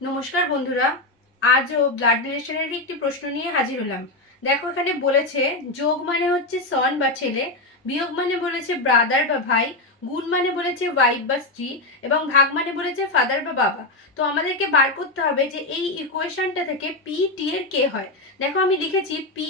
নমস্কার বন্ধুরা, আজও ব্লাড রিলেশনেরই একটি প্রশ্ন নিয়ে হাজির হলাম। দেখো এখানে বলেছে যোগ মানে হচ্ছে সন বা ছেলে, বিয়োগ মানে বলেছে ব্রাদার বা ভাই, গুণ মানে বলেছে ওয়াইফ বা স্ত্রী এবং ভাগ মানে বলেছে ফাদার বা বাবা। তো আমাদেরকে বার করতে হবে যে এই ইকুয়েশনটা থেকে পি টি এর কে হয়। দেখো আমি লিখেছি পি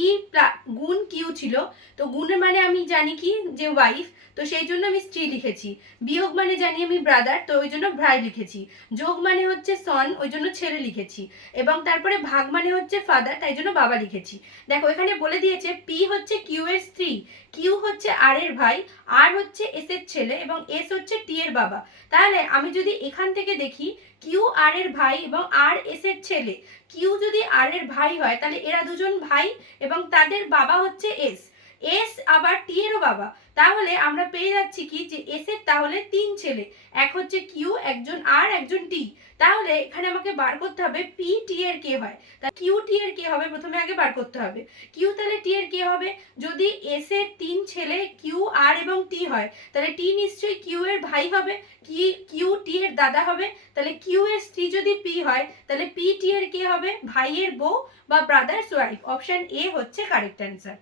গুণ কিউ ছিল, তো গুণের মানে আমি জানি কি যে ওয়াইফ, তো সেই জন্য আমি স্ত্রী লিখেছি। বিয়োগ মানে জানি আমি ব্রাদার, তো ওই জন্য ভাই লিখেছি। যোগ মানে হচ্ছে সন, ওই জন্য ছেলে লিখেছি। এবং তারপরে ভাগ মানে হচ্ছে ফাদার, তাই জন্য বাবা লিখেছি। দেখো এখানে বলে দিয়েছে পি হচ্ছে কিউ এর স্ত্রী, কিউ হচ্ছে আর এর ভাই, আর হচ্ছে এস এর ছেলে এবং এস হচ্ছে টি এর বাবা। তাহলে আমি যদি এখান থেকে দেখি কিউ আর এর ভাই এবং আর এস এর ছেলে, কিউ যদি আর এর ভাই হয় তাহলে এরা দুজন ভাই এবং তাদের বাবা হচ্ছে এস, এস আবার টি এরও বাবা। তাহলে আমরা পেয়ে যাচ্ছি কি যে এস এর তাহলে তিন ছেলে, এক হচ্ছে কিউ, একজন আর, একজন টি। তাহলে এখানে আমাকে বার করতে হবে পি টি এর কে হয়। তা কিউ টি এর কে হবে প্রথমে আগে বার করতে হবে। কিউ তাহলে টি এর কে হবে, যদি এস এর তিন ছেলে কিউ আর এবং টি হয় তাহলে টি নিশ্চয়ই কিউ এর ভাই হবে, কি কিউ টি এর দাদা হবে। তাহলে কিউ এর স্ত্রী যদি পি হয় তাহলে পি টি এর কে হবে, ভাইয়ের বউ বা ব্রাদার্স ওয়াইফ। অপশন এ হচ্ছে কারেক্ট অ্যান্সার।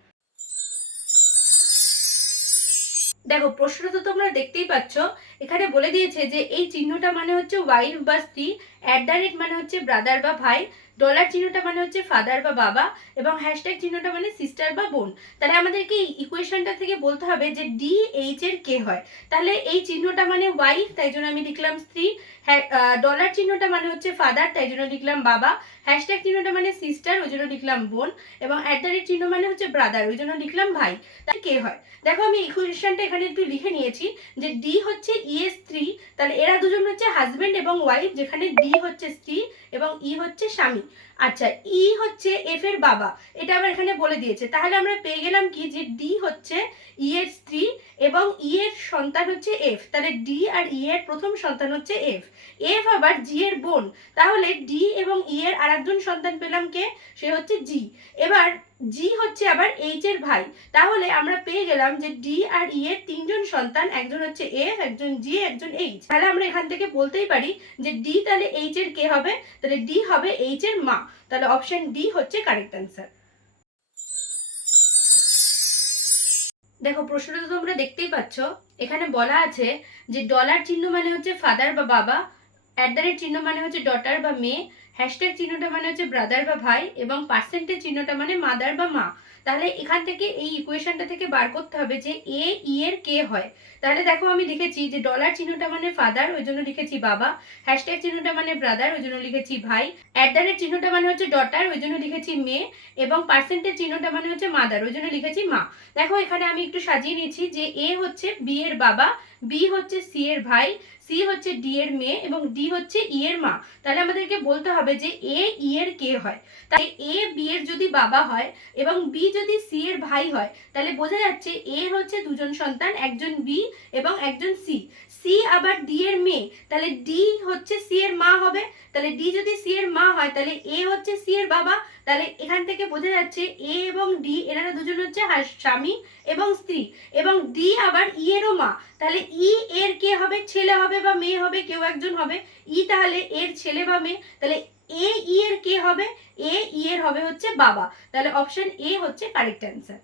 দেখো প্রশ্নটা তো তোমরা দেখতেই পাচ্ছ, এখানে বলে দিয়েছে যে এই চিহ্নটা মানে হচ্ছে ওয়াইফ বা স্ত্রী, @ মানে হচ্ছে ব্রাদার বা ভাই, ডলার চিহ্নটা মানে হচ্ছে ফাদার বা বাবা এবং হ্যাশট্যাগ চিহ্নটা মানে সিস্টার বা বোন। তাহলে আমাদেরকে এই ইকুয়েশনটা থেকে বলতে হবে যে ডি এইচ এর কে হয়। তাহলে এই চিহ্নটা মানে ওয়াইফ, তাই জন্য আমি লিখলাম স্ত্রী। ডলার চিহ্নটা মানে হচ্ছে ফাদার, তাই জন্য লিখলাম বাবা। হ্যাশট্যাগ চিহ্নটা মানে সিস্টার, ওই জন্য লিখলাম বোন। এবং @ চিহ্ন মানে হচ্ছে ব্রাদার, ওই জন্য লিখলাম ভাই। তাহলে কে হয়। দেখো আমি ইকুয়েশনটা এখানে একটু লিখে নিয়েছি যে ডি হচ্ছে ই এর স্ত্রী, তাহলে এরা দুজন হচ্ছে হাজবেন্ড এবং ওয়াইফ, যেখানে ডি হচ্ছে স্ত্রী এবং ই হচ্ছে স্বামী। আচ্ছা, ই হচ্ছে এফ এর বাবা, এটা আবার এখানে বলে দিয়েছে। তাহলে আমরা পেয়ে গেলাম কি যে ডি হচ্ছে ই এর স্ত্রী এবং ই এর সন্তান হচ্ছে এফ, তাহলে ডি আর ই এর প্রথম সন্তান হচ্ছে এফ। এফ আবার জি এর বোন, তাহলে ডি এবং ই এর আরেকজন সন্তান পেলাম কে, সে হচ্ছে জি। এবার জি হচ্ছে আবার এইচ এর ভাই, তাহলে আমরা পেয়ে গেলাম যে ডি আর ই এর তিনজন সন্তান, একজন হচ্ছে এফ, একজন জি, একজন এইচ। তাহলে আমরা এখান থেকে বলতেই পারি যে ডি তাহলে এইচ এর কে হবে, তাহলে ডি হবে এইচ এর মা। তাহলে অপশন ডি হচ্ছে কারেক্ট অ্যান্সার। দেখো প্রশ্নটা তো তোমরা দেখতেই পাচ্ছ, এখানে বলা আছে যে ডলার চিহ্ন মানে হচ্ছে ফাদার বা বাবা, @ চিহ্ন মানে হচ্ছে ডটার বা মেয়ে, হ্যাশট্যাগ চিহ্নটা মানে হচ্ছে ব্রাদার বা ভাই এবং পার্সেন্টেজ চিহ্নটা মানে মাদার বা মা। তাহলে এখান থেকে এই ইকুয়েশনটা থেকে বার করতে হবে যে এ ই এর কে হয়। তাহলে দেখো আমি লিখেছি যে ডলার চিহ্নটা মানে ফাদার, ওই জন্য লিখেছি বাবা। হ্যাশট্যাগ চিহ্নটা মানে ব্রাদার, ওই জন্য লিখেছি ভাই। @ চিহ্নটা মানে হচ্ছে ডটার, ওই জন্য লিখেছি মেয়ে এবং পার্সেন্টেজ চিহ্নটা মানে হচ্ছে মাদার, ওই জন্য লিখেছি মা। দেখো এখানে আমি একটু সাজিয়ে নিয়েছি যে এ হচ্ছে বি এর বাবা, বি হচ্ছে সি এর ভাই, সি হচ্ছে ডি এর মেয়ে এবং ডি হচ্ছে ই এর মা। তাহলে আমাদেরকে বলতে হবে যে এ ই এর কে হয়। তাই এ বি এর যদি বাবা হয় এবং বি যদি সি এর ভাই হয় তাহলে বোঝা যাচ্ছে এ হচ্ছে দুজন সন্তান, একজন বি এবং একজন সি। সি আবার ডি এর মেয়ে, তাহলে ডি হচ্ছে সি এর মা হবে। তাহলে ডি যদি সি এর মা হয় তাহলে এ হচ্ছে সি এর বাবা। তাহলে এখান থেকে বোঝা যাচ্ছে এ এবং ডি এনারা দুজন হচ্ছে স্বামী এবং স্ত্রী এবং ডি আবার ই এরও মা। তাহলে ই এর কে হবে, ছেলে হবে বা মেয়ে হবে, কেউ একজন হবে। ই তাহলে এর ছেলে বা মেয়ে, তাহলে এ ই এর কে হবে, এ ই এর হবে হচ্ছে বাবা। তাহলে অপশন এ হচ্ছে কারেক্ট অ্যান্সার।